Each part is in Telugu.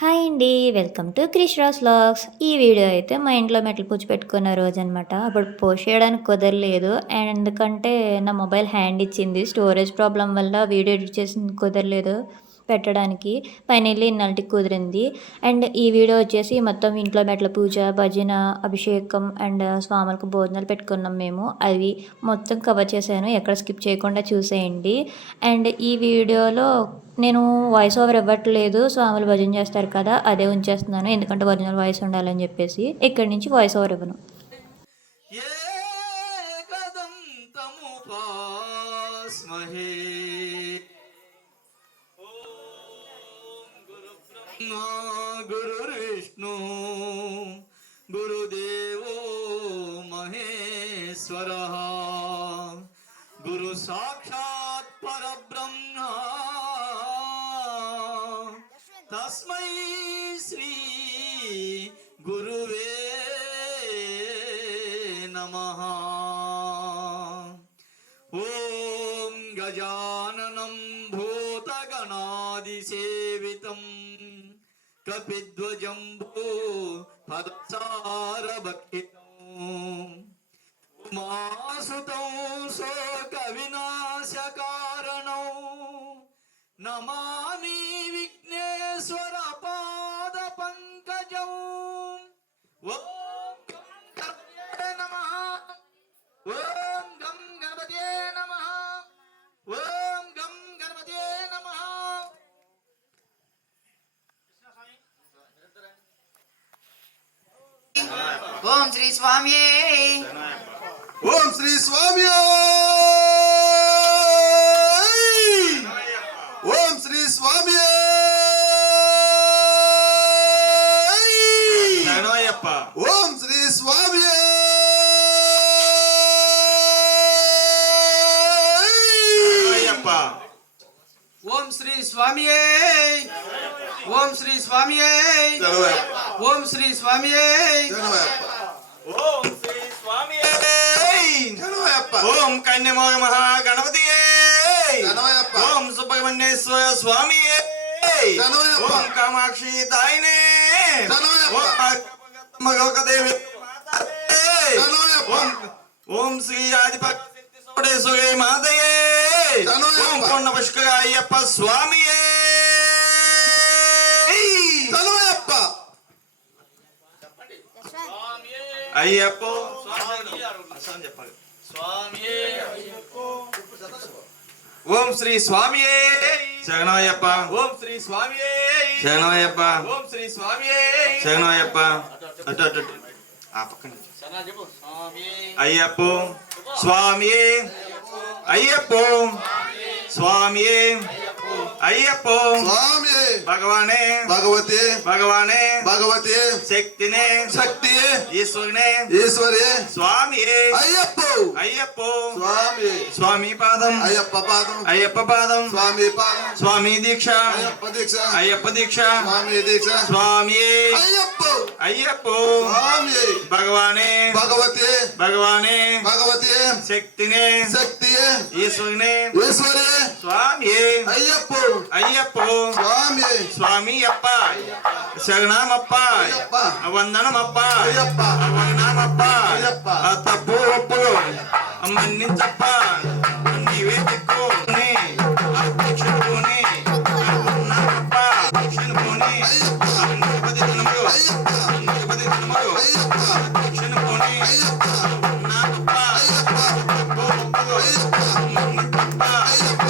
హాయ్ అండి. Welcome to Krish Ras vlogs. ఈ వీడియో అయితే మా ఇంట్లో మెట్లు పూజ పెట్టుకున్న రోజనమాట. అప్పుడు పోస్ట్ చేయడానికి కుదరలేదు. అండ్ ఎందుకంటే నా మొబైల్ హ్యాండ్ ఇచ్చింది. స్టోరేజ్ ప్రాబ్లమ్ వల్ల వీడియో ఎడిట్ చేసింది కుదరలేదు పెట్టడానికి. ఫైనల్లీ ఇన్నాళ్ళకి కుదిరింది. అండ్ ఈ వీడియో వచ్చేసి మొత్తం ఇంట్లో మెట్ల పూజ, భజన, అభిషేకం అండ్ స్వాములకు భోజనాలు పెట్టుకున్నాం మేము. అవి మొత్తం కవర్ చేశాను. ఎక్కడ స్కిప్ చేయకుండా చూసేయండి. అండ్ ఈ వీడియోలో నేను వాయిస్ ఓవర్ ఇవ్వట్లేదు. స్వాములు భజన చేస్తారు కదా, అదే ఉంచేస్తున్నాను. ఎందుకంటే ఒరిజినల్ వాయిస్ ఉండాలని చెప్పేసి ఇక్కడి నుంచి వాయిస్ ఓవర్ ఇవ్వను. గురుర్విష్ణు గురుదేవో మహేశ్వర గురు సాక్షాత్ పరబ్రహ్మ తస్మై శ్రీ గురువే నమః. ఓం గజాననం భూతగణాదిసేవితం కపిధ్వజంభూ పదసారభక్షితం ఉమాసుతం శోక వినాశకారణం నమామి విఘ్నేశ్వర పాద పంకజం. ఓం గణపతే నమః. ఓం గం గణపతే నమః. ఓం గం గణపతే నమః. ఓం శ్రీ స్వామి. ఓం శ్రీ స్వామి. ఓం శ్రీ స్వామి. శరణయ్యప్ప. ఓం శ్రీ స్వామి. ఓం శ్రీ స్వామి. ఓం శ్రీ స్వామి. ఓం శ్రీ స్వామి. ఓం శ్రీ స్వామి. ఓం కన్యమోగ మహాగణపతి. ఓం సుబ్రహ్మణ్యేశ్వర స్వామి. ఓం కామాక్షి తాయినే. ఓం ఓం శ్రీ ఆదిపేశ్వరి మాతయే. ఓం కొండ పుష్కర అయ్యప్ప స్వామి. అయ్యప్ప చెప్పాలి. ఓం శ్రీ స్వామి శరణయ్యప్ప. ఓం శ్రీ స్వామి శరణయ్యప్ప. ఓం శ్రీ స్వామి శరణయ్యప్ప. అటు అటు ఆ పక్కన అయ్యప్ప స్వామి. అయ్యప్ప స్వామి. అయ్యప్ప స్వామి. భగవానే భగవతి. భగవానే భగవతి. శక్తినే శక్తి. ఈశ్వరనే ఈశ్వరి. స్వామి అయ్యప్ప. అయ్యప్ప స్వామి. స్వామి పాదం. అయ్యప్ప పాదం. అయ్యప్ప పాదం. స్వామి పాదం. స్వామి దీక్ష. అయ్యప్ప దీక్ష. అయ్యప్ప దీక్ష. స్వామి దీక్ష. స్వామి అయ్యప్ప. అయ్యప్ప స్వామి. భగవానే భగవతి. భగవానే భగవతి. శక్తినే శక్తి. ఈశ్వరనే ఈశ్వరి. స్వామి అయ్యప్ప. అయ్యప్ప స్వామి. స్వామి అప్ప. శరణమప్ప. వందనమప్ప. వందనమప్ప. తప్పు ఒప్పులు మన్నించప్ప. నీవే దిక్కుని అధ్యక్షుడుని ఉన్నామప్ప. అధ్యక్షుని పది దినములు పది దినములు అధ్యక్షుని ఉన్నామప్ప. తప్పు ఒప్పులు మన్నించప్ప. అయ్యప్ప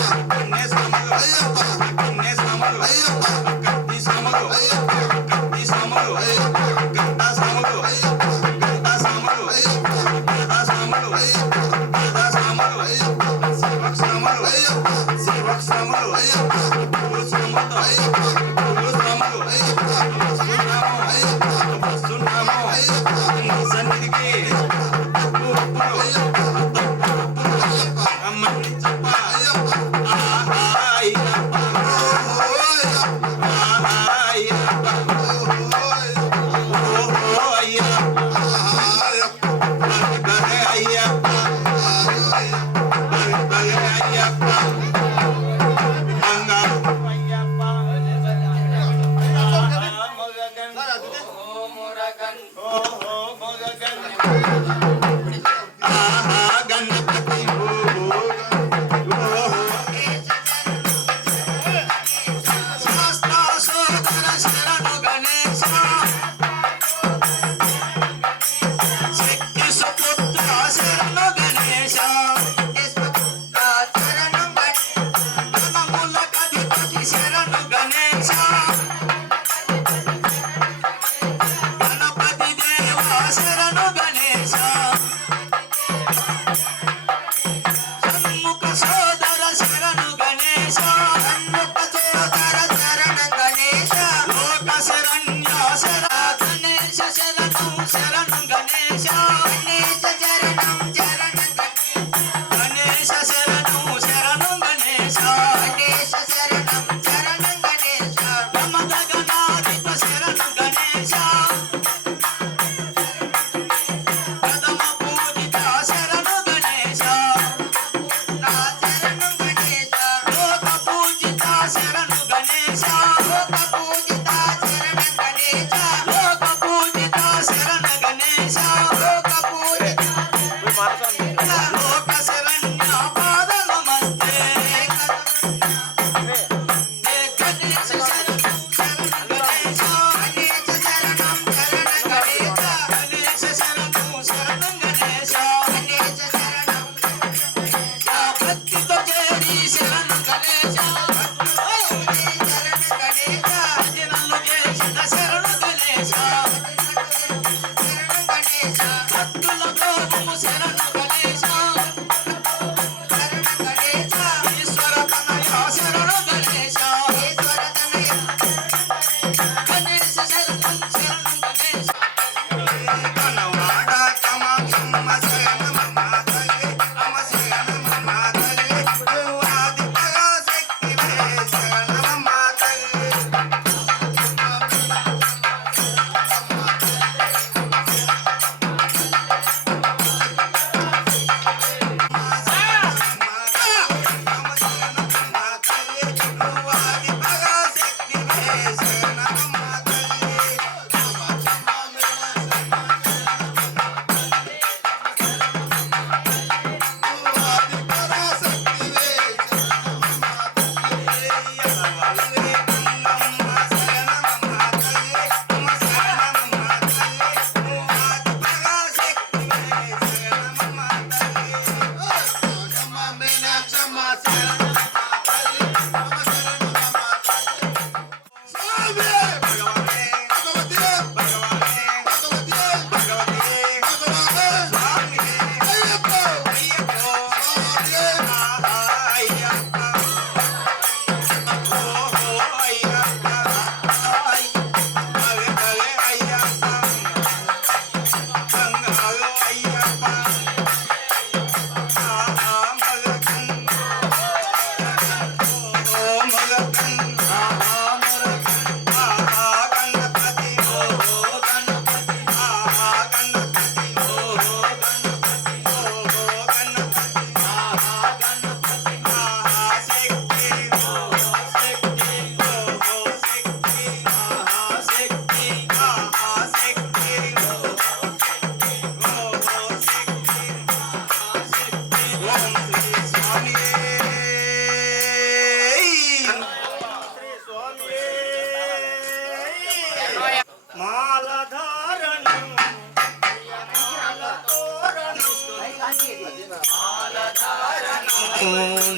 మాలధారణం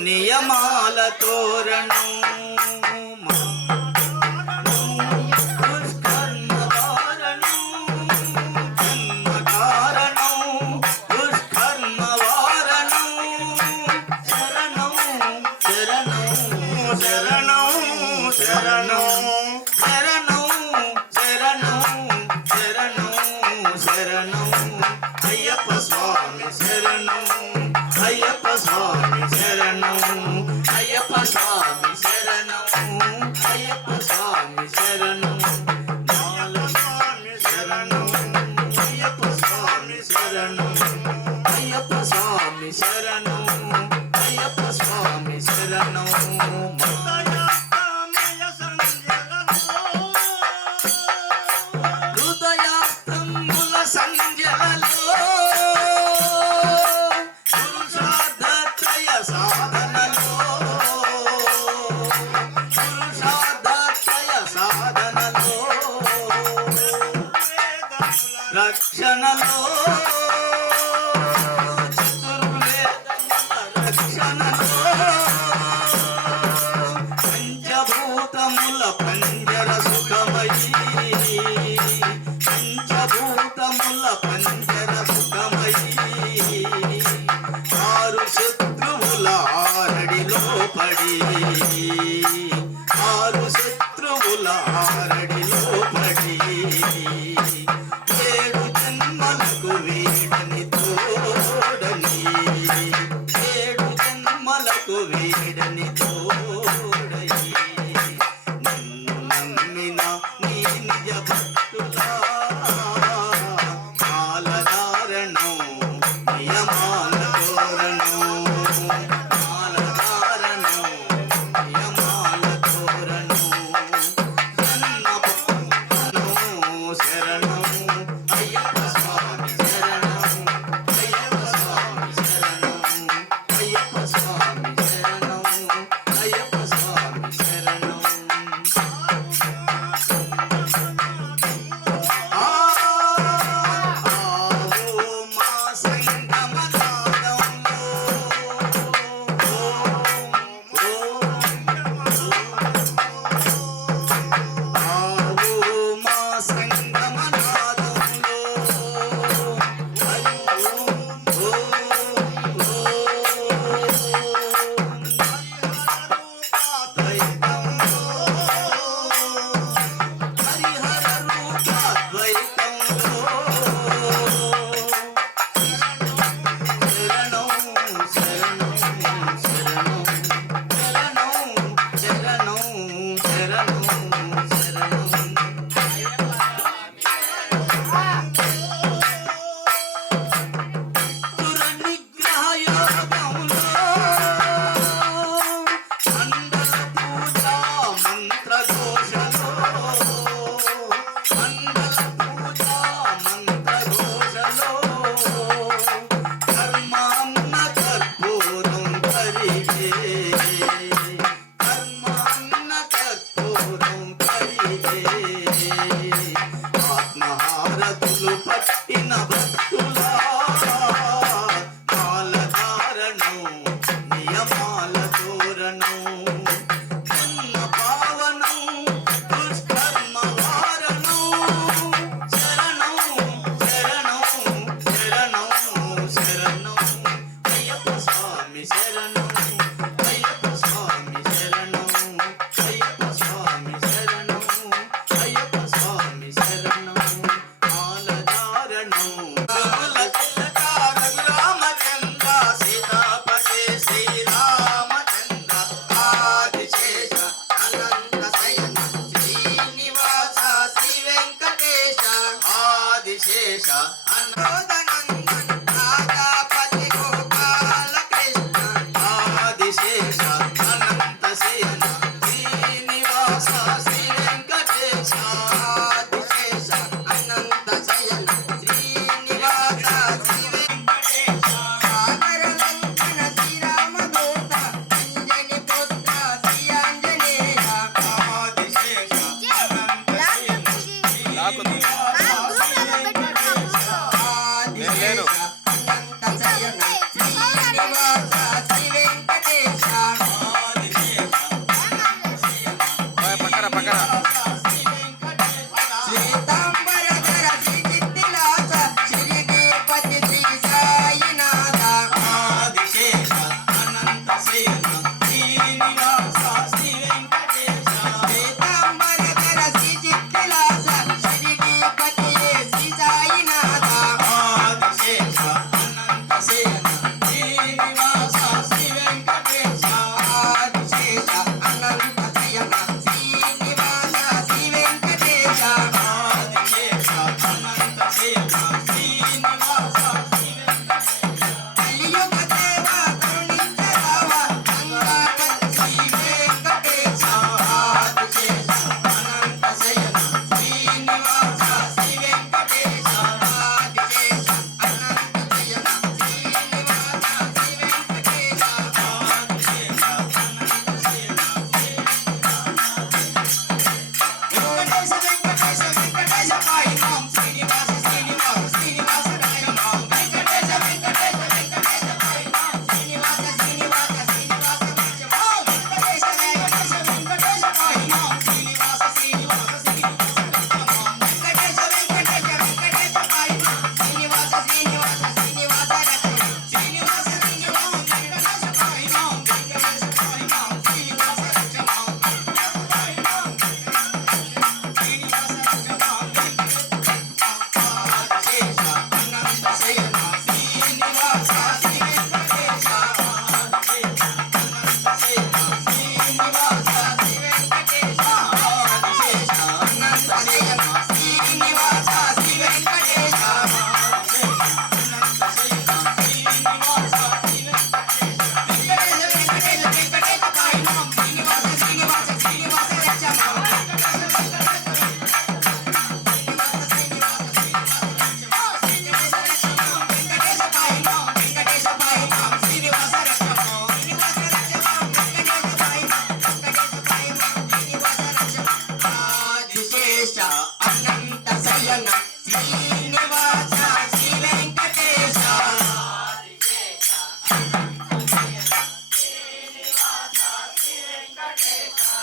నియమాల తోరణం అయ్యప్ప స్వామి శరణం అయ్యప్ప స్వామి శరణం అయ్యప్ప స్వామి శరణం అయ్యప్ప స్వామి శరణం మాల స్వామి శరణం అయ్యప్ప స్వామి శరణం అయ్యప్ప స్వామి శరణం అయ్యప్ప స్వామి శరణం హృదయాస్తంబుల సంధ్యలలో పురుషార్థత్రయ సాధనలో పురుషార్థత్రయ సాధనలో రక్షణలో చతుర్వేదముల రక్షణలో పంచభూతముల పంజర సుఖమయీ పంచభూతముల పంజర సుఖమయీ ఆరు శత్రువుల ఆరడిలో పడి ఆరు శత్రువుల ఆరడిలో పడి ఏడు జన్మలకు వీడని తోడని ఏడు జన్మలకు వీడని తోడయి నిన్ను నమ్మిన నీ నిజ భక్తులా మాలధారణం నియమాల తోరణం మాలధారణం నియమాల తోరణం శరణం అయ్యప్ప స్వామి శరణం అయ్యప్ప స్వామి శరణం అయ్యప్ప స్వామి శరణం అయ్యప్ప స్వామి శరణం ఆవో మా సంగమనాదంలో ఆవో మా సంగమనాదంలో హరిహర రూపాద్వైతంలో శరణం శరణం శరణం శరణం శరణం శరణం సుర నిగ్రహ యోగంలో మండల పూజా మంత్ర ఘోషలో మండల పూజా మంత్ర ఘోషలో కర్మాన్న కర్పూరం కరిగే కర్మాన్న కర్పూరం కరిగే ఆత్మహారతులు పట్టిన భక్తులా మాలధారణం నియమాల తోరణం జన్మ పావనం దుష్కర్మ వారణం శరణం శరణం శరణం శరణం అయ్యప్ప స్వామి శరణం అయ్యప్ప స్వామి శరణం అయ్యప్ప స్వామి శరణం అయ్యప్ప స్వామి శరణం మాలధారణం రఘురామచంద్ర సీతాపతే శ్రీరామచంద్ర ఆదిశేష అనంత శయన శ్రీనివాస శ్రీ వెంకటేశ ఆదిశేష అనోదనందన్ రాధాపతి గోపాల కృష్ణ ఆదిశేష అనంత శయన శ్రీనివాస శ్రీ వెంకటేశ ఆదిశేష అనంత శయన శ్రీనివాస శ్రీ వెంకటేశ సాగరలంకన శ్రీరామదూత అంజని పుత్ర శ్రీ ఆంజనేయ ఆదిశేష అనంత శయన నేను పక్కన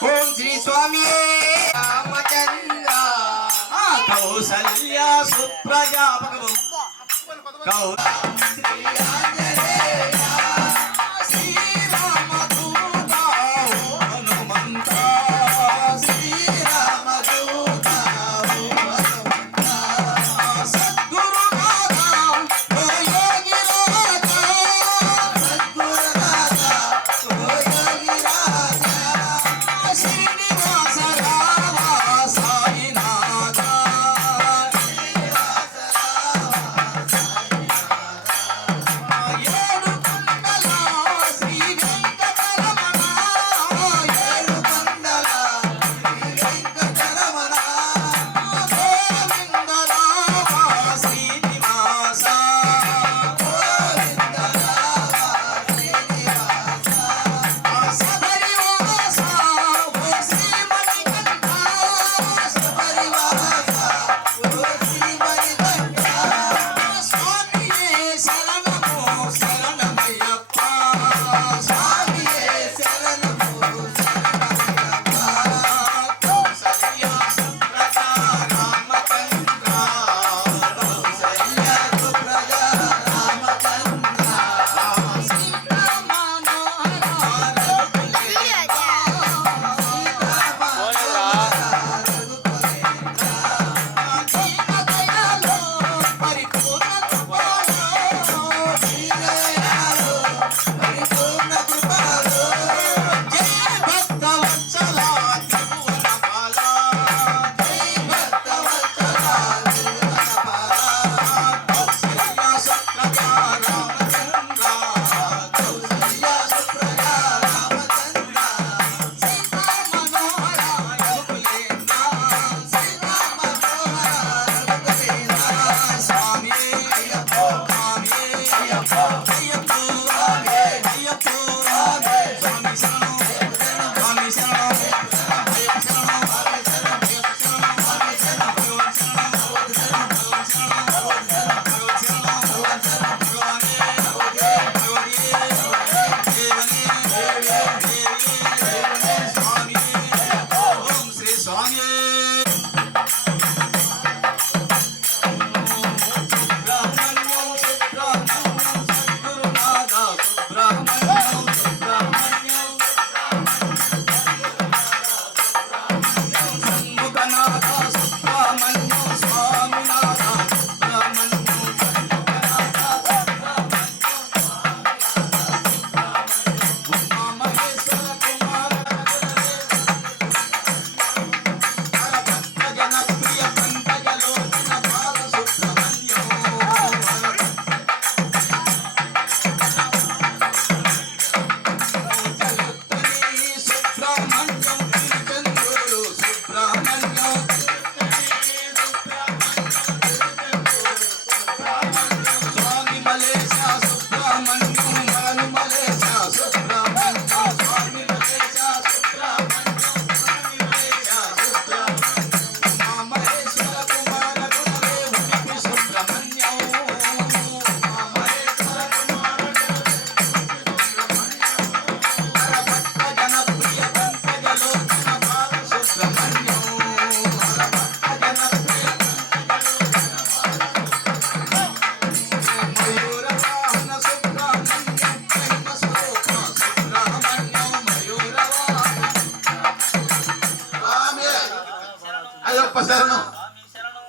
ఓం శ్రీ స్వామి రామచంద్ర కౌసల్య సుప్రజాపకము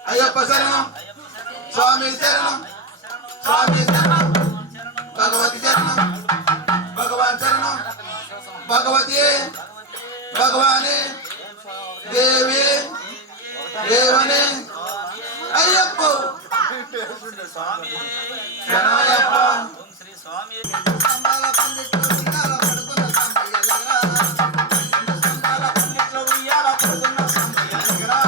అయ్యప్ప శరణం స్వామి శరణం స్వామి శరణం భగవతి శరణం భగవాన్ శరణం భగవతి భగవానే దేవి దేవనే అయ్యప్ప శరణయ్యప్ప సంబాల పండితులు ఉయ్యాల పడుతున్న సంబయ్యలగరా సంబాల పండితులు ఉయ్యాల పడుతున్న సంబయ్యలగరా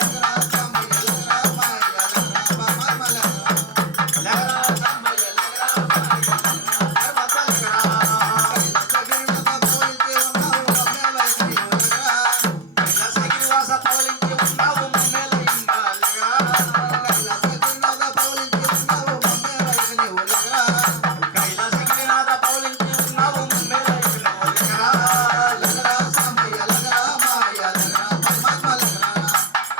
లగరా సంబయ్యలగరా మాయలగరా పరమాత్మలగరా లగరా సంబయ్యలగరా మాయలగరా పరమాత్మలగరా కైలాసగిరివాస పౌలించి ఉన్నావు మమ్మేలైంది లగరా కైలాసగిరివాస పౌలించి ఉన్నావు మమ్మేలైంది లగరా కైలాసగిరివాస పౌలించి ఉన్నావు మమ్మేలైంది లగరా కైలాసగిరినాథ పౌలించి ఉన్నావు మమ్మేలైంది లగరా లగరా సంబయ్యలగరా మాయలగరా పరమాత్మలగరా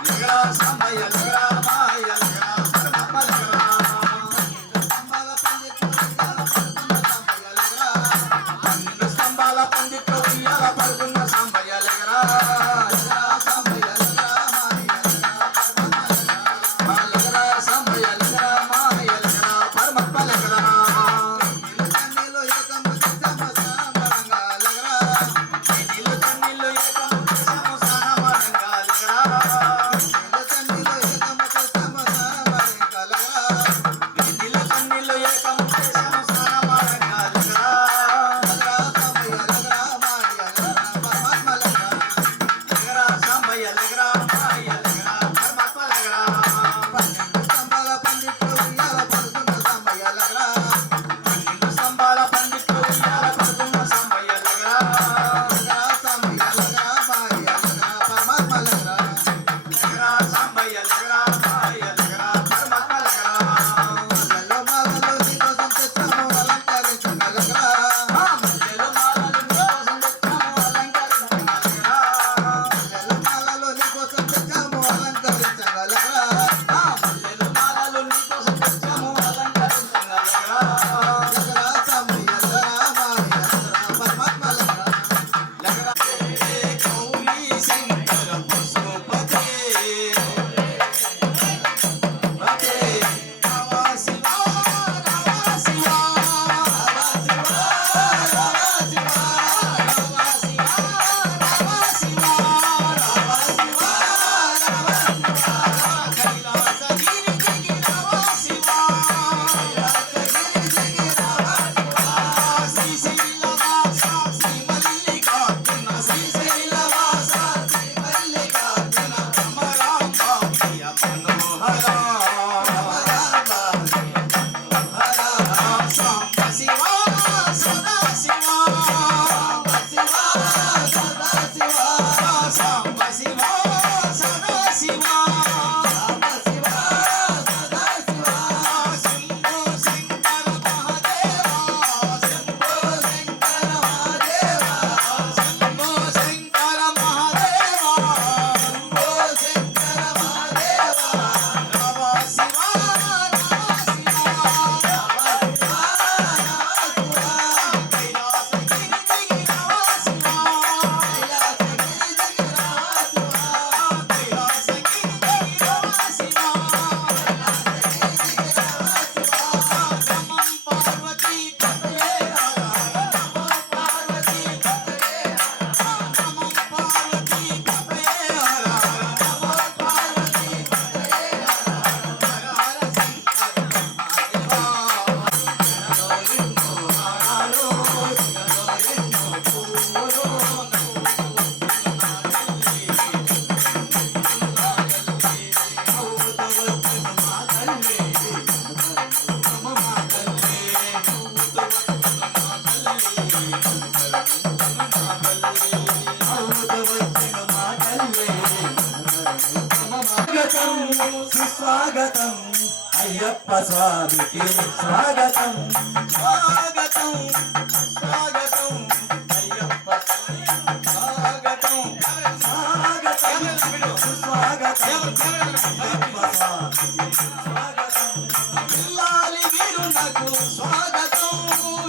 లగరా సంబయ్యలగరా మాయలగరా పరమాత్మలగరా స్తంభాల పండితులు ఉయ్యాల పడుతున్న సంబయ్యలగరా సంబయ్యలగరా మాయలగరా సంబయ్యలగరా మాయలగరా పరమాత్మలగరా కన్నీళ్ళు ఏకము చేసాము సామరంగా లగరా కన్నీళ్ళు ఏకము చేసాము సామరంగా లగరా కన్నీళ్ళు ఏకము చేసాము సామరంగా లగరా కన్నీళ్ళు ఏకము చేసాము సామరంగా లగరా లగరా సంబయ్యలగరా మాయలగరా పరమాత్మలగరా లగరా సంబయ్యలగరా మాయలగరా పరమాత్మలగరా పన్నెండు స్తంభాల పండితులు ఉయ్యాల పడుతున్న సంబయ్యలగరా పన్నెండు స్తంభాల పండితులు ఉయ్యాల పడుతున్న సంబయ్యలగరా లగరా సంబయ్యలగరా మాయలగరా పరమాత్మలగరా లగరా సంబయ్యలగరా మాయలగరా పరమాత్మలగరా మల్లెలు మాలలు నీకోసం తెచ్చాము అలంకరించగలగరా మల్లెలు మాలలు నీకోసం తెచ్చాము అలంకరించగలగరా మల్లెలు మాలలు నీకోసం తెచ్చాము అలంకరించగలగరా మల్లెలు మాలలు నీకోసం తెచ్చాము అలంకరించగలగరా లగరా సంబయ్యలగరా మాయలగరా పరమాత్మలగరా లగరా గౌరీ శంకర పశుపతే పతే నమ శివ నమ శివ నమ శివ నమ శివ నమ శివ నమ శివ నమ శివ నమ శివ కైలాసగిరి దిగి నమ శివ కైలాసగిరి దిగి నమ శివ శ్రీశైలవాస శ్రీ మల్లికార్జున శ్రీశైలవాస శ్రీ మల్లికార్జున రమరాంబ ప్రియ మనోహర సాంబ శివ సదా శివ శివ సదా శివ సాంబ శివ సదా శివ శివ సదా శివ శంభో శంకర మహాదేవ శంభో శంకర మహాదేవ శంభో శంకర మహాదేవ శంభో శంకర మహాదేవ నమ శివ నమ శివ కైలాసగిరి దిగి నమ శివ కైలాసగిరి దిగి నమ శివ కైలాసగిరి దిగి నమ శివ నమః పార్వతీ పతయే నమః పార్వతీ పతయే నమః పార్వతీ పతయే నమః పార్వతీ పతయే హర హర శంకర స్వాగతం సుస్వాగతం అయ్యప్ప స్వామికి స్వాగతం స్వాగతం స్వాగతం అయ్యప్ప స్వాగతం స్వాగతం సుస్వాగతం అయ్యప్ప స్వామికి స్వాగతం ఇల్లాలి వీరునకు స్వాగతం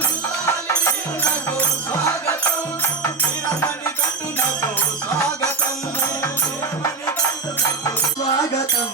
ఇల్లాలి వీరునకు స్వాగతం వీరమణి కంటునకు స్వాగతం వీరమణి కంటునకు స్వాగతం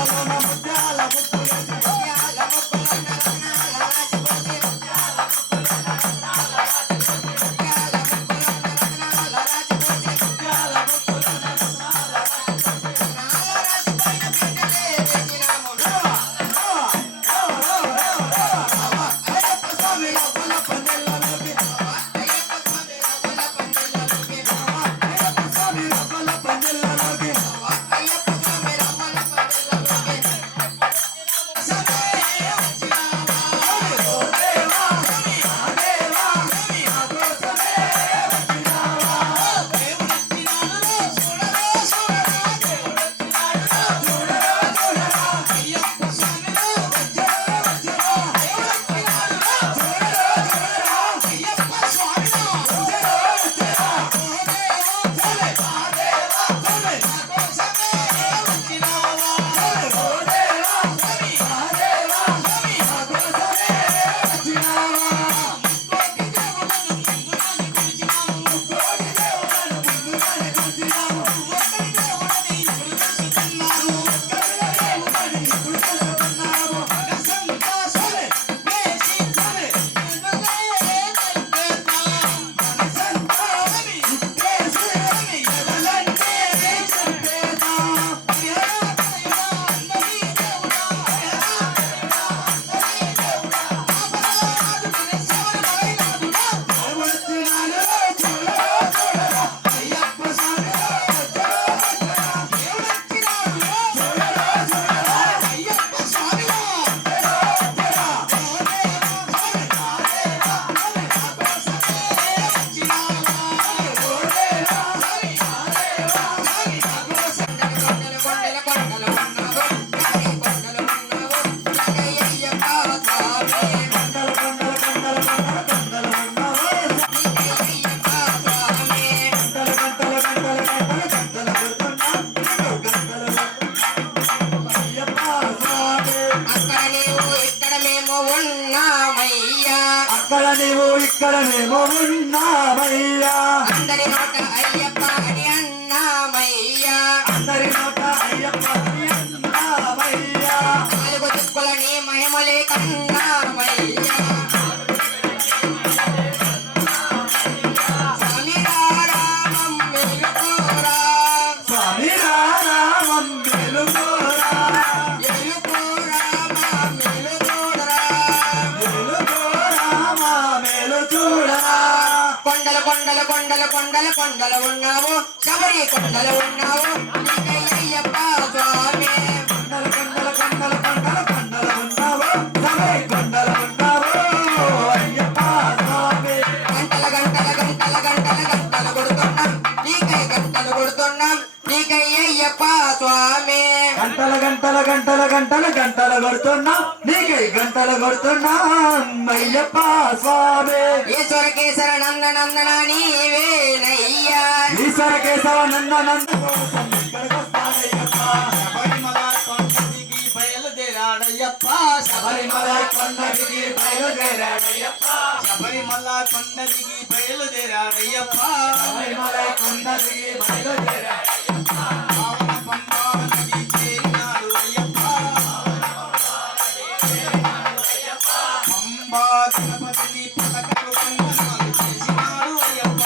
ముత్యాలలోన ముత్యాల ముగ్గులేసి ముత్యాల ముగ్గులన్న రత్నాల రాశిపోసి ముత్యాల ముగ్గులన్న రత్నాల రాశిపోసి ముత్యాల ముగ్గులన్న రత్నాల రాశిపోసి ముత్యాల ముగ్గులన్న రత్నాల రాశిపోసి రత్నాల రాశిపోయిన పీటలే వేసినాము అయ్యప్ప స్వామి రవ్వల పందిళ్ళలోకి అయ్యప్ప స్వామి రవ్వల పందిళ్ళలోకి అయ్యప్ప స్వామి రవ్వల పందిళ్ళలోకి అయ్యప్ప స్వామి రవ్వల పందిళ్ళలోకి సమే వచ్చినావా ఓ దేవా ఆ దేవా నా కోసమే వచ్చినావా దేవుడొచ్చినాడురో చూడరా చూడరా దేవుడొచ్చినాడురో చూడరా చూడరా అయ్యప్ప స్వామిరో వచ్చరా వచ్చరా దేవుడొచ్చినాడురో చూడరా చూడరా అయ్యప్ప స్వామిరో వచ్చరా వచ్చరా ఓ దేవా సరే ఆ దేవా సరే నా కోసమే వచ్చినావా ఓ దేవా ఆ దేవా నా కోసమే వచ్చినావా కోటి దేవుళ్ళను ముందుగానే పిలిచినాము కోటి దేవులను ముందుగానే చూసినాము ఒక్కడి దేవుడని ఇప్పుడు తెలుసుకున్నాము దేవులని ఇప్పుడు తెలుసుకున్నాము సంతోషమే వేసి సరే ఎదలే కల్పేద్దాం సంతోషమి ఇప్పేసి ఎదలంటే చెప్పేదా దేవుడొచ్చినాడు చూడరా చూడరా అయ్యప్ప స్వామి వచ్చరా వచ్చరా చూడరా చూడరా కొండల కొండల కొండల కొండల కొండలు ఉన్నావో గంటల గంటల గంటల గంటల గంటల కొడుతున్నా గంటల అయ్యప్ప స్వామి అక్కడ నీవు ఇక్కడ మేము ఉన్నామయ్యా అక్కడ నీవు ఇక్కడ మేము ఉన్నామయ్యా అందరి నోట అయ్యప్ప అని అన్నామయ్యా అందరి నోట అయ్యప్ప అని అన్నామయ్యా నాలుగు దిక్కులని మహిమలే కన్నామయ్యా స్వామి రామం మేలుకోరా స్వామి రామం వెలుగోరా ఎలుకోరా మా మేలుకోరా వెలుగోరామా మేలు చూడరా కొండలు కొండలు కొండలు కొండలు కొండలు ఉన్నావు శబరి కొండలు ఉన్నావు నీకై అయ్యప్ప స్వామి కొండల కొండల కొండల కొండల కొండలు ఉన్నావు సరే కొండలు ఉన్నావు అయ్యప్ప స్వామి గంటల గంటల గంటల గంటల గంటలు కొడుతున్నాం నీకై గంటలు కొడుతున్నాం నీకై అయ్యప్ప స్వామి గంటల గంటల గంటల గంటల గంటలు కొడుతున్నా నీకై గంటలు కొడుతున్నా అయ్యప్ప స్వామి ఈశ్వర కేసర నంద నందన నీవేనయ్యా ఈశ్వర కేశవ నంద నంద కోసం ఇక్కడికి వస్తాడయ్యప్ప శబరిమల కొండదిగి బయలుదేరాడయ్యప్ప శబరిమల కొండకి బయలుదేరాడయ్యప్ప శబరిమల కొండదిగి బయలుదేరాడయ్యప్ప శబరిమల కొండకి బయలుదేరాడయ్యప్ప పావన పంబా నది చేరినాడు అయ్యప్ప పంబా గణపతిని పలకలు వందనాలు చేసినాడు అయ్యప్ప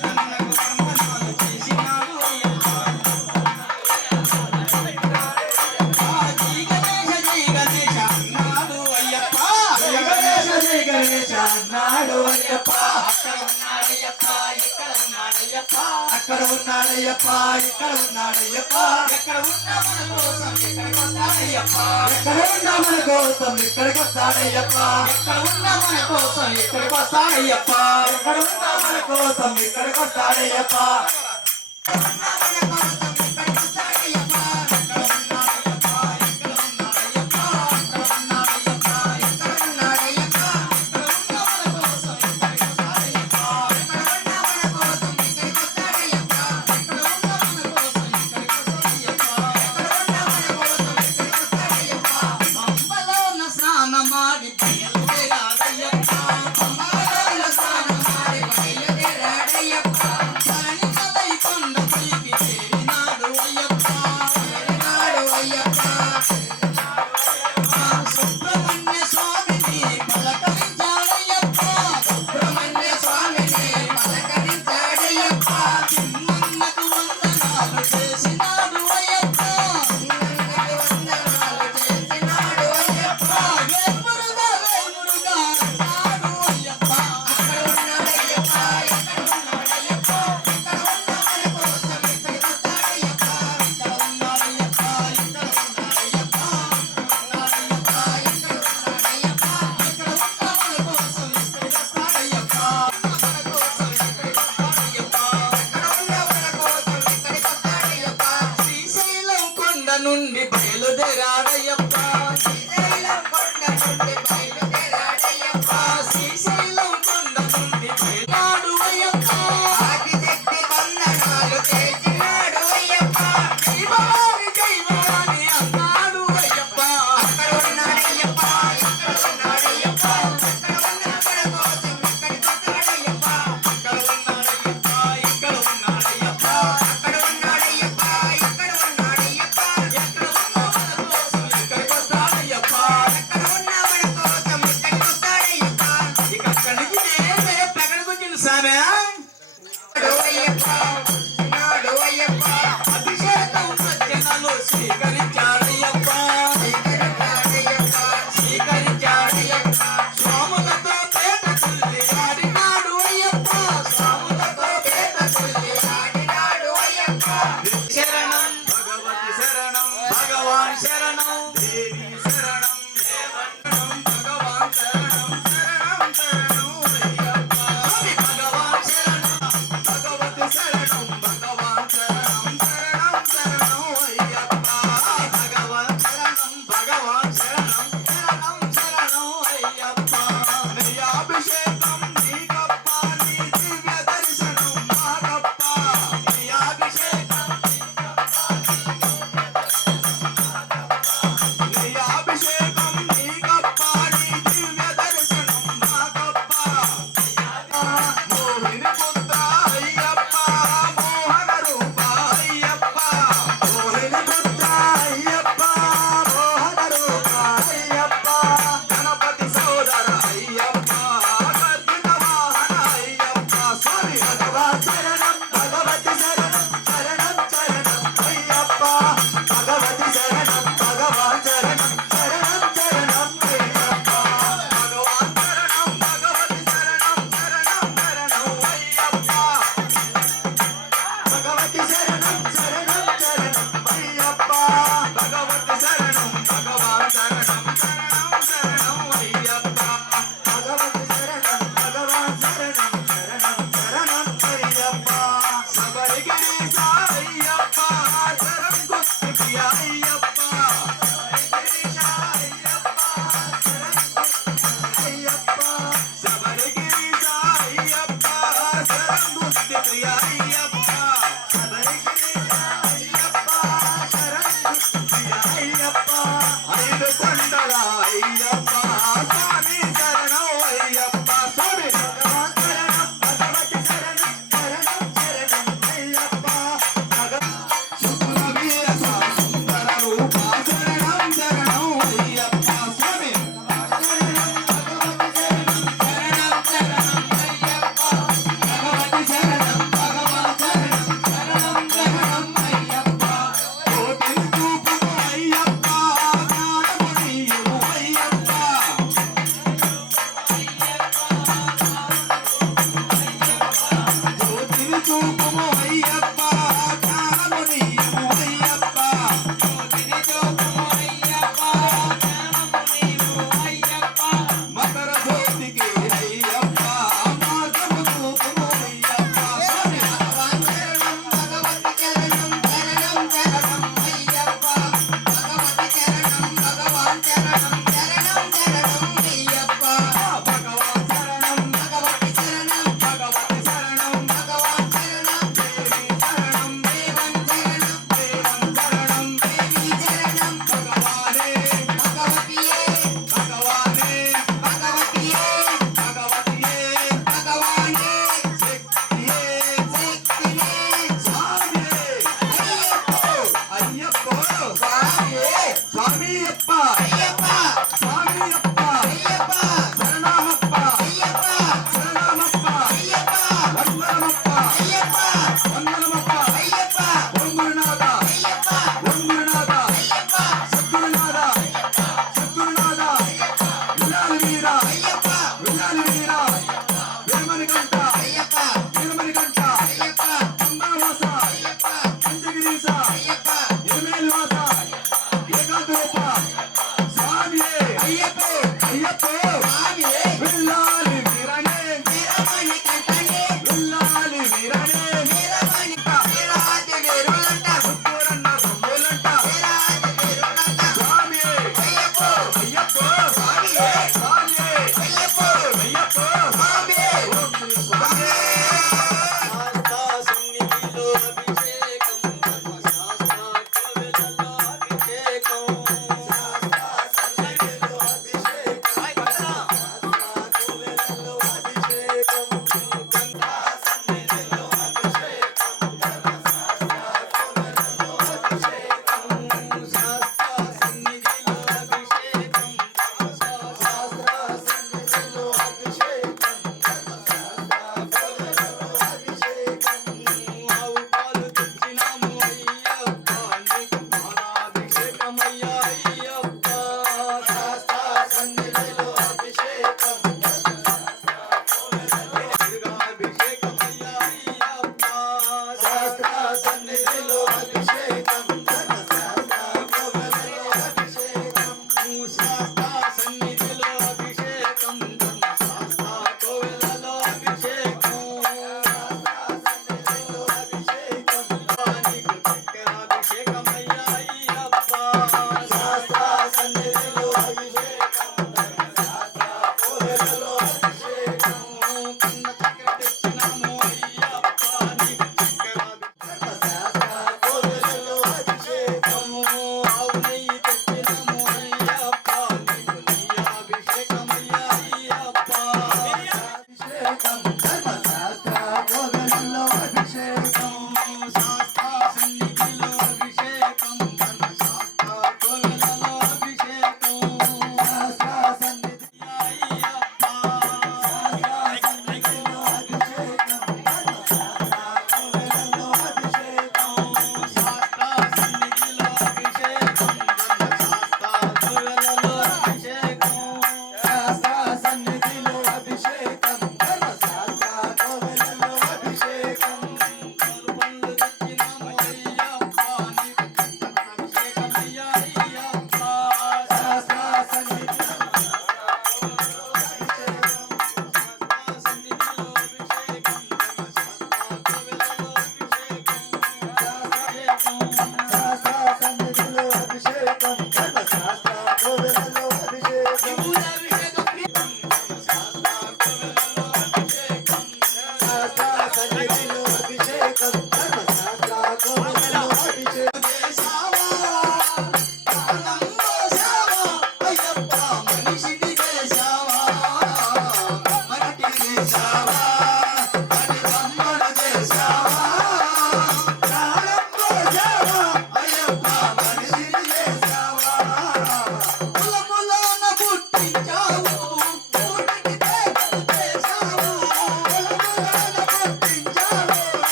నన్నకు వందనాలు చేసినాడు అయ్యప్ప జై గణేశ అన్నాడు అయ్యప్ప జయ గణేశ జయ గణేశ అన్నాడు అయ్యప్ప అక్కడ ఉన్నాడయ్యప్ప ఇక్కడ ఉన్నాడయ్యప్ప అక్కడ ఉన్నాడయ్యప్ప ఎక్కడ ఉన్న మన కోసం ఇక్కడికి వస్తాడయ్యప్ప ఎక్కడ ఉన్నా మన కోసం ఇక్కడికి వస్తాడయ్యప్ప ఎక్కడ ఉన్న మన కోసం ఇక్కడికి వస్తాడయ్యప్ప ఎక్కడ ఉన్నా మన కోసం ఇక్కడికి వస్తాడయ్యప్ప పంబలోన స్నాన ಮಾಡಿ బయలుదేరాడయ్యప్ప ధరణి తలై కొండ పైకి చేరినాడయ్యప్ప నుండి బయలుదేరాడయ్యప్ప శ్రీశైలం కొండ నుండి బయలుదేరాడయ్యప్ప శ్రీశైలం కొండ నుండి బయలాడు అయ్యప్ప ఆదిశక్తి వందనాలు చేసినాడు అయ్యప్ప జైవరాని అన్నాడు అయ్యప్ప అక్కడ ఉన్నాడయ్యప్ప ఇక్కడ ఉన్నాడయ్యప్ప అక్కడ ఉన్న మన కోసం ఇక్కడికి వస్తాడయ్యప్ప ఇక్కడ ఉన్నాడయ్యప్ప ఇక్కడ ఉన్నాడయ్యప్ప అక్కడ ఉన్నాడయ్యప్ప ఇక్కడ ఉన్నాడయ్యప్ప ఎక్కడ ఉన్న మన కోసం ఇక్కడికి వస్తాడయ్యప్ప అక్కడ ఉన్న మన కోసం ఇక్కడికి వస్తాడయ్యప్ప ఇక అక్కడి నుంచి నేనే ఎక్కడికి వచ్చింది సామే నాడు అయ్యప్ప అభిషేకం సజ్జనాలు స్వీకరించాడయ్యప్ప స్వీకరించాడయ్యప్ప స్వాములతో పేట తుల్లి ఆడినాడు అయ్యప్ప స్వాములతో పేట తుల్లి ఆడినాడు అయ్యప్ప శరణం భగవతి శరణం భగవాన్ శరణం దేవి శరణం దేవశరణం భగవాన్ శరణం శరణం శరణం అయ్యప్ప భగవాన్ శరణం భగవతి శరణం భగవాన్ శరణం శరణం శరణం అయ్యప్ప భగవాన్ శరణం భగవాన్ శరణం శరణం శరణం అయ్యప్ప నీ అభిషేకం నీకప్ప నీ దివ్య దర్శనం మాకప్ప నీ అభిషేకం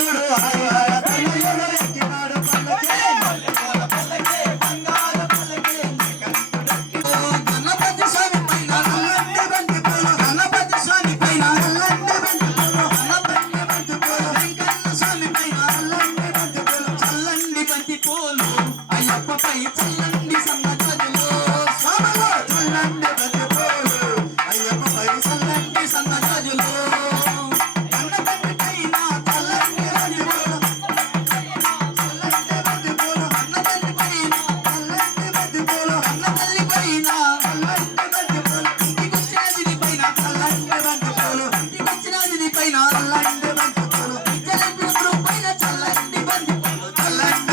చూడు హాయ్ హాయ్ తనయుడు ఎక్కినాడు పల్లకి బంగారు పల్లకి గణపతి స్వామి పైన నల్లని బంతి పూలు గణపతి స్వామి పైన నల్లని బంతి పూలు గణపతి బంతి పూలు వెంకన్న స్వామి పైన నల్లని బంతి పూలు చల్లని బంతి పూలు అయ్యప్పపై చల్లని సన్నజాజులు స్వామిలో చల్లని బంతి పూలు అయ్యప్పపై చల్లని సన్నజాజులు గణపతి పైన చల్లని బంతి పూలు చల్లని బంతి పూలు గణపతి పైన చల్లని బంతి పూలు గణపతి పైన చల్లని బంతి పూలు ఇంటికొచ్చినది పైన చల్లని బంతి పూలు ఇంటికొచ్చినది పైన చల్లని బంతి పూలు జలపి పైన చల్లని బంతి పూలు చల్లని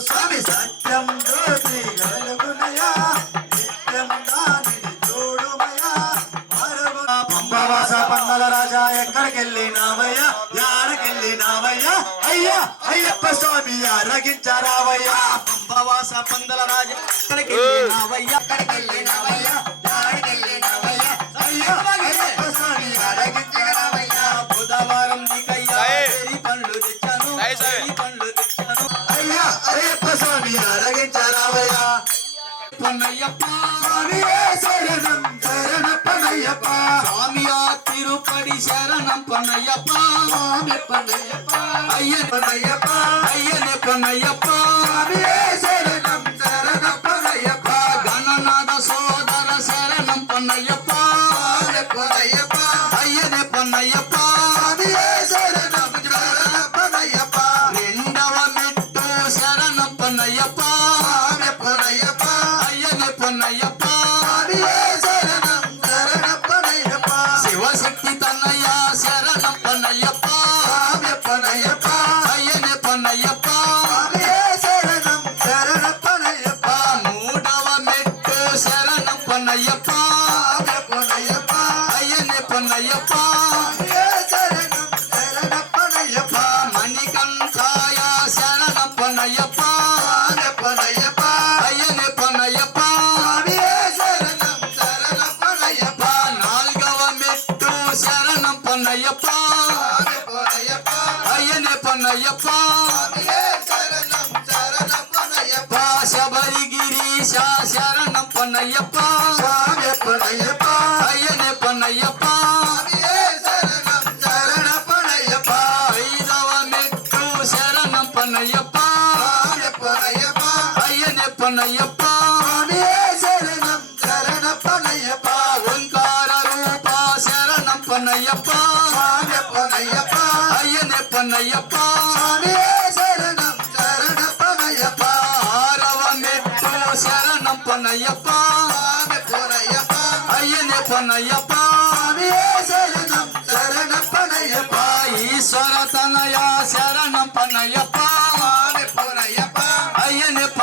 స్వామి సత్యం జ్యోతి వెలుగునయా నిత్యం దానిని చూడుమయా పంబవాస పందల రాజా ఎక్కడికెళ్ళినావయ్యా యాడకెళ్ళినావయ్యా అయ్యా అయ్యప్ప స్వామి అరగించరావయ్యా పంబవాస పందల రాజా ఎక్కడికెళ్ళినావయ్యా ఎక్కడికెళ్ళినావయ్యా యాడకెళ్ళినావయ్యా అయ్యా అయ్యప్ప స్వామి అరగించరావయ్యా బుధవారం నీకయ్యా వెర్రి పండ్లు తెచ్చాను వెర్రి పండ్లు తెచ్చాను అయ్యా అయ్యప్ప స్వామి అరగించరావయ్యా పొన్నయ్యప్ప స్వామియే శరణం శరణప్పనయ్యప్ప స్వామియా తిరుపడి శరణం పొన్నయ్యప్ప స్వామి పొన్నయ్యప్ప అయ్యప్ప పొన్నయ్యప్ప అయ్యనే పొన్నయ్యప్ప స్వామియే శరణం శరణప్పనయ్యప్ప గణనాథ సోదర శరణం పొన్నయ్యప్ప స్వామి పొన్నయ్యప్ప అయ్యనే పొన్నయ్యప్ప స్వామియే శరణం శరణప్పనయ్యప్ప రెండవ మెట్టు శరణం పొన్నయ్యప్ప స్వామి పొన్నయ్యప్ప అయ్యనే పొన్నయ్యప్ప స్వామియే శరణం శరణప్పనయ్యప్ప శివశక్తి తన్నయ్య శరణం పొన్నయ్యప్ప స్వామి పొన్నయ్యప్ప అయ్యనే పొన్నయ్యప్ప స్వామియే శరణం శరణప్పనయ్యప్ప మూడవ మెట్టు శరణం పొన్నయ్యప్ప స్వామి పొన్నయ్యప్ప అయ్యనే పొన్నయ్యప్ప స్వామియే శరణం శరణప్పనయ్యప్ప మణికంఠాయ శరణం పొన్నయ్యప్ప స్వామి పొన్నయ్యప్ప అయ్యనే పొన్నయ్యప్ప స్వామియే శరణం శరణప్పనయ్యప్ప నాలుగవ మెట్టు శరణం పొన్నయ్యప్ప స్వామి పొన్నయ్యప్ప అయ్యనే పొన్నయ్యప్ప స్వామియే శరణం శరణప్పనయ్యప్ప శబరిగిరీశ శరణం పొన్నయ్యప్ప స్వామి పొన్నయ్యప్ప అయ్యనే పొన్నయ్యప్ప స్వామియే శరణం శరణప్పనయ్యప్ప ఐదవ మెట్టు శరణం పొన్నయ్యప్ప స్వామి పొన్నయ్యప్ప అయ్యనే పొన్నయ్యప్ప స్వామియే శరణం శరణప్పనయ్యప్ప ఓంకార రూప శరణం పొన్నయ్యప్ప స్వామి పొన్నయ్యప్ప అయ్యనే పొన్నయ్యప్ప స్వామియే శరణం శరణప్పనయ్యప్ప ఆరవ మెట్టు శరణం పొన్నయ్యప్ప స్వామి పొన్నయ్యప్ప అయ్యనే పొన్నయ్యప్ప స్వామియే శరణం శరణప్పనయ్యప్ప ఈశ్వర తనయ శరణం పొన్నయ్యప్ప స్వామి పొన్నయ్యప్ప అయ్యనే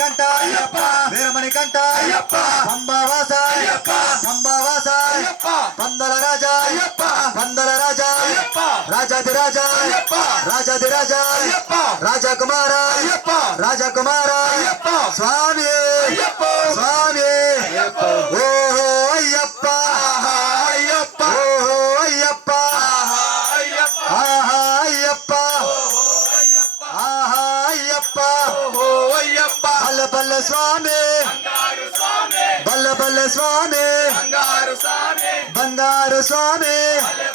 వీరమణికంఠ అయ్యప్ప వీరమణికంఠ అయ్యప్ప పంబవాస అయ్యప్ప పంబవాస అయ్యప్ప పందల రాజా అయ్యప్ప పందల రాజా అయ్యప్ప రాజాది రాజా అయ్యప్ప రాజాది రాజా అయ్యప్ప రాజకుమార అయ్యప్ప రాజకుమార అయ్యప్ప స్వామి అయ్యప్ప స్వామి అయ్యప్ప ఓహో అయ్యప్ప ఆహా అయ్యప్ప ఓహో అయ్యప్ప ఆహా అయ్యప్ప ఆహా అయ్యప్ప ఓహో అయ్యప్ప ఆహా అయ్యప్ప ఓహో అయ్యప్ప బల్ల బల్ల స్వామి బంగారు స్వామి బల్ల బల్ల స్వామి బంగారు స్వామి బంగారు స్వామి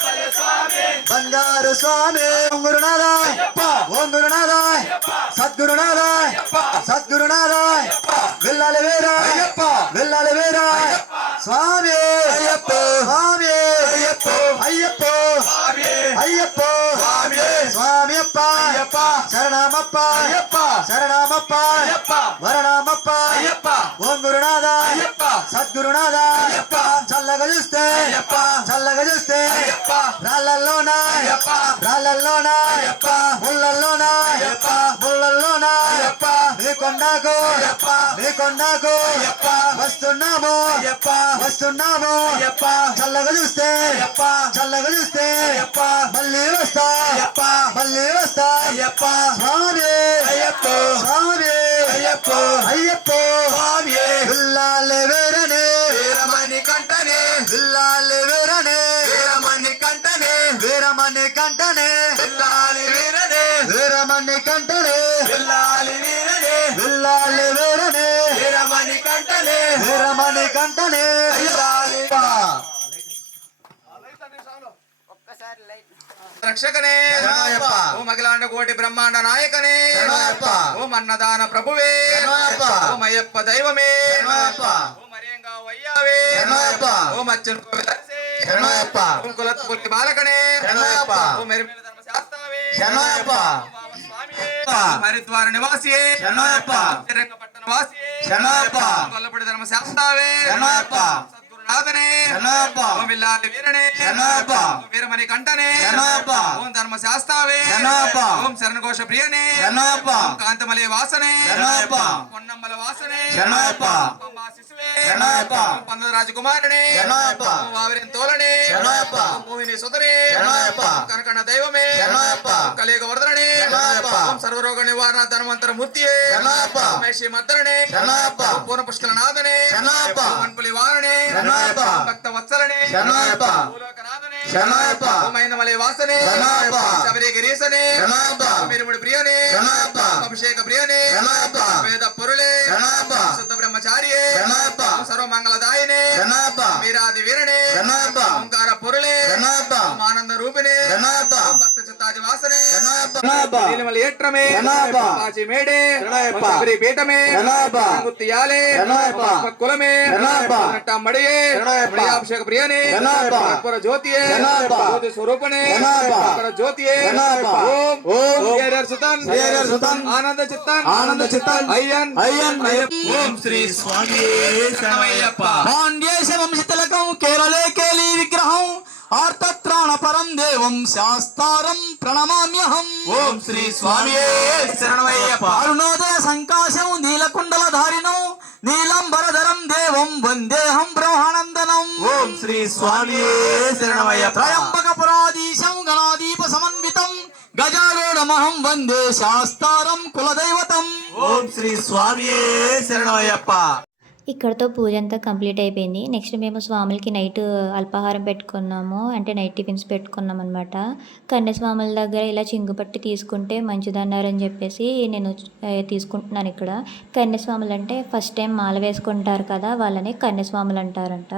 బలె స్వామి బంగారు స్వామి ఓం గురునాథ ఓం గురునాథ సద్గురునాథ సద్గురునాథ వెళ్ళాలి వీర వెళ్ళాలి వీర స్వామి అయ్యప్ప స్వామి అయ్యప్ప అయ్యప్ప స్వామి అయ్యప్ప స్వామి స్వామి అప్ప అయ్యప్ప శరణమప్ప అయ్యప్ప శరణమప్ప అయ్యప్ప వరణమప్ప అయ్యప్ప ఓం గురునాథ అయ్యప్ప సద్గురునాథ అయ్యప్ప చల్లగా చూస్తే అయ్యప్ప చల్లగా చూస్తే అయ్యప్ప రాళ్ళల్లోన అయ్యప్ప రాళ్ళల్లోన అయ్యప్ప ముళ్ళల్లోన అయ్యప్ప ముళ్ళల్లోన అయ్యప్ప నీ కొండకు అయ్యప్ప నీ కొండకు అయ్యప్ప వస్తున్నాము అయ్యప్ప వస్తున్నాము అయ్యప్ప చల్లగా చూస్తే అయ్యప్ప చల్లగా చూస్తే అయ్యప్ప మళ్ళీ వస్తా అయ్యప్ప మళ్ళీ వస్తా అయ్యప్ప స్వామి అయ్యప్ప స్వామి అయ్యప్ప అయ్యప్ప స్వామి విల్లాలి వీరనే వీరమణి కంటనే విల్లాలి వీరనే వీరమణి కంటనే వీరమణి కంటనే వెళ్ళాలి వీరనే వీరమణి కంటనే వెళ్ళాలి వీరనే విల్లాలి వీరనే వీరమణి కంటనే వీరమణి కంటనే వెళ్ళాలి రక్షకనే శరణయ్యప్ప. ఓం అఖిలాండ కోటి బ్రహ్మాండ నాయకనే శరణయ్యప్ప. ఓం అన్నదాన ప్రభువే శరణయ్యప్ప. ఓం అయ్యప్ప దైవమే శరణయ్యప్ప. ఓం అరేంగా వయ్యావే శరణయ్యప్ప. ఓం అచ్చన్ కోవిలర్సే శరణయ్యప్ప. ఓం కులత్పుల్లి బాలకనే శరణయ్యప్ప. ఓం మెరిమిల ధర్మశాస్త్రవే శరణయ్యప్ప. ఓం బావ స్వామియే ఓం హరిద్వార నివాసియే శరణయ్యప్ప. శ్రీరంగపట్టణ వాసియే శరణయ్యప్ప. ఓం కొల్లపూడి ధర్మశాస్త్రవే శరణయ్యప్ప. సద్గురునాథనే శరణయ్యప్ప. ఓం విల్లాలి వీరనే శరణయ్యప్ప. ఓం వీరమణి కంటనే శరణయ్యప్ప. ఓం ధర్మశాస్త్రవే శరణయ్యప్ప. ఓం శరణఘోష ప్రియనే శరణయ్యప్ప. ఓం కాంతమలే వాసనే శరణయ్యప్ప. పొన్నమ్మల వాసనే శరణయ్యప్ప. ఓం మా శిశువే శరణయ్యప్ప. ఓం పందల రాజకుమారునే శరణయ్యప్ప. ఓం వావిరిన్ తోలనే శరణయ్యప్ప. ఓం భూమిని సుతనే శరణయ్యప్ప. ఓం కనకన్న దైవమే శరణయ్యప్ప. ఓం కలియుగ వరదనే శరణయ్యప్ప. ఓం సర్వరోగ నివారణ ధన్వంతర మూర్తియే శరణయ్యప్ప. ఓం మహేషి మద్దరనే శరణయ్యప్ప. ఓం పూర్ణ పుష్కల నాథనే శరణయ్యప్ప. ఓం మన్పులి వారనే శరణయ్యప్ప. ఓం భక్త వత్సలనే శరణయ్యప్ప. ఓం భూలోకనాథనే శరణయ్యప్ప. ఓం మైనమలే వాసనే శరణయ్యప్ప. ఓం శబరి గిరీశనే శరణయ్యప్ప. ఓం మిరుముడి ప్రియనే శరణయ్యప్ప. ఓం అభిషేక ప్రియనే శరణయ్యప్ప. ఓం వేద పొరులే శరణయ్యప్ప. ఓం శుద్ధ బ్రహ్మచారియే శరణయ్యప్ప. ఓం సర్వమంగళదాయినే శరణయ్యప్ప. వీరాది వీరనే శరణయ్యప్ప. ఓంకార పొరులే శరణయ్యప్ప. ఓం ఆనంద రూపిణే శరణయ్యప్ప. ఓం భక్త చిత్తాది వాసనే శరణయ్యప్ప. నీలిమల ఏట్రమే శరణయ్యప్ప. పాచి మేడే శరణయ్యప్ప. శబరి పీఠమే శరణయ్యప్ప. గుత్తియాలే శరణయ్యప్ప. కులమే శరణయ్యప్ప. మడియే శరణయ్యప్ప. అభిషేక ప్రియనే శరణయ్యప్ప. కర్పూర జ్యోతియే శరణయ్యప్ప. జ్యోతి స్వరూపనే శరణయ్యప్ప. కర్పూర జ్యోతియే శరణయ్యప్ప. ఓం ఓం హరిహర సుతన్ హరిహర సుతన్ ఆనంద చిత్తన్ ఆనంద చిత్తన్ అయ్యన్ అయ్యన్ ఓం శ్రీ స్వామి శరణమయ్యప్ప పాండ్యేశ వంశతిలకం కేరళే కేలి విగ్రహం ఆర్తత్రాణ పరం దేవం శాస్తారం ప్రణమామ్యహం ఓం శ్రీ స్వామియే శరణమయ్యప్ప అరుణోదయ సంకాశం నీలకుండల ధారిణం నీలంబరధరం దేవం వందేహం బ్రహ్మానందనం ఓం శ్రీ స్వామియే శరణమయ్యప్ప త్రయంబకపురాధీశం గణాదీప సమన్వితం గజారూఢమహం వందే శాస్తారం కులదైవతం ఓం శ్రీ స్వామియే శరణమయ్యప్ప ఇక్కడతో పూజ అంతా కంప్లీట్ అయిపోయింది. నెక్స్ట్ మేము స్వాములకి నైట్ అల్పాహారం పెట్టుకున్నాము, అంటే నైట్ టిఫిన్స్ పెట్టుకున్నాం అనమాట. కన్యస్వాముల దగ్గర ఇలా చింగుపట్టి తీసుకుంటే మంచిదన్నారని చెప్పేసి నేను తీసుకుంటున్నాను. ఇక్కడ కన్యస్వాములు అంటే ఫస్ట్ టైం మాల వేసుకుంటారు కదా, వాళ్ళని కన్యస్వాములు అంటారంట.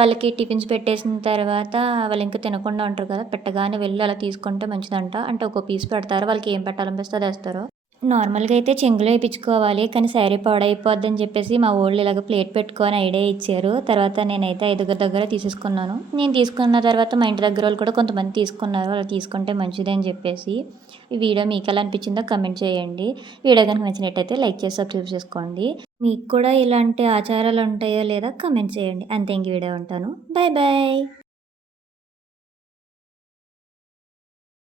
వాళ్ళకి టిఫిన్స్ పెట్టేసిన తర్వాత వాళ్ళు ఇంకా తినకుండా ఉంటారు కదా, పెట్టగానే వెళ్ళి అలా తీసుకుంటే మంచిదంట. అంటే ఒక పీస్ పెడతారు, వాళ్ళకి ఏం పెట్టాలనిపిస్తే అది వేస్తారు. నార్మల్గా అయితే చెంగులో వేయించుకోవాలి, కానీ శారీ పాడైపోద్దని చెప్పేసి మా వాళ్ళు ఇలాగ ప్లేట్ పెట్టుకొని ఐడియా ఇచ్చారు. తర్వాత నేనైతే 5 దగ్గర తీసేసుకున్నాను. నేను తీసుకున్న తర్వాత మా ఇంటి దగ్గర వాళ్ళు కూడా కొంతమంది తీసుకున్నారు, వాళ్ళు తీసుకుంటే మంచిది అని చెప్పేసి. ఈ వీడియో మీకు ఎలా అనిపించిందో కమెంట్ చేయండి. వీడియో కనుక నచ్చినట్టయితే లైక్ చేసి సబ్స్క్రైబ్ చేసుకోండి. మీకు కూడా ఇలాంటి ఆచారాలు ఉంటాయో లేదా కమెంట్ చేయండి. అంతే, ఇంక వీడియో ఉంటాను. Bye bye.